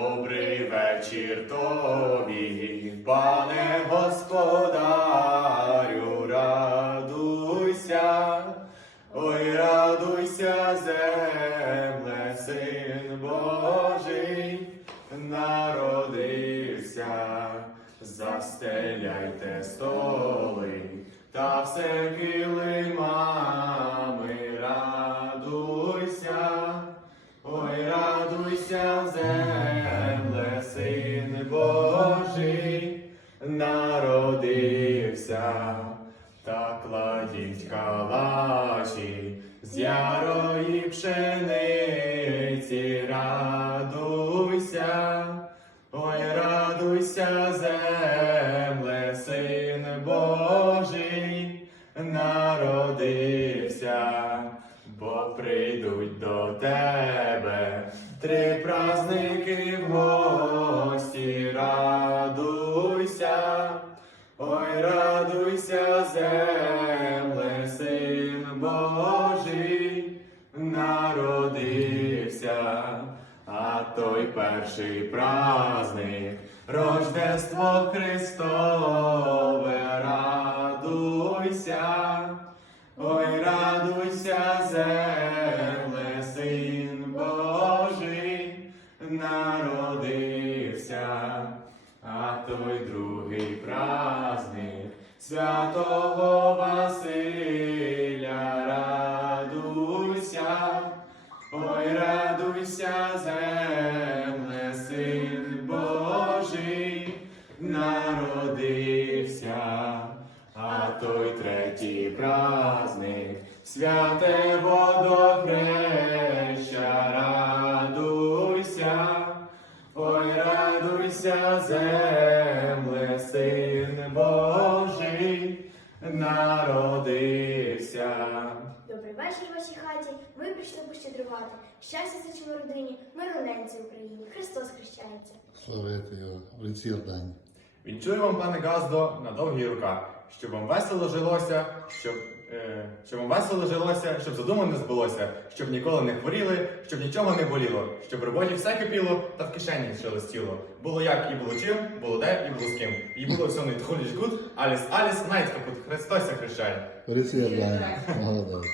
Добрий вечір тобі, пане господарю, радуйся, ой, радуйся, земле, син Божий народився. Застеляйте столи та все килимами, радуйся, ой, радуйся, земле, син Божий народився. Та кладіть калачі з ярої пшениці, радуйся, ой, радуйся, земле, син Божий народився. Бо прийдуть до тебе три праздники в гості, радуйся, ой, радуйся, земле, син Божий народився. А той перший праздник, Рождество Христове, радуйся, ой, радуйся, земле, син Божий народився. А той другий праздник святого Василя, радуйся, ой, радуйся, земле, син Божий народився. А той третій праздник святе водохреща, радуйся, ой, радуйся, земле, син Божий народився. Добрий вечір вашій хаті, ви прийшли пощедрувати. Щастя зичимо родині, миру ненці Україні. Христос хрещається. Славити його, в лиці Ордані. Вінчую вам, пане Газдо, на довгі рука, щоб вам весело жилося, щоб задумане збулося, щоб ніколи не хворіли, щоб нічого не боліло, щоб в роботі все кипіло та в кишені шелестіло. Було як і було чим, було де і було з ким. І було все не тхоліч гуд, аліс, найт капут, Христос хрещає. В лиці Ордані. Молодець.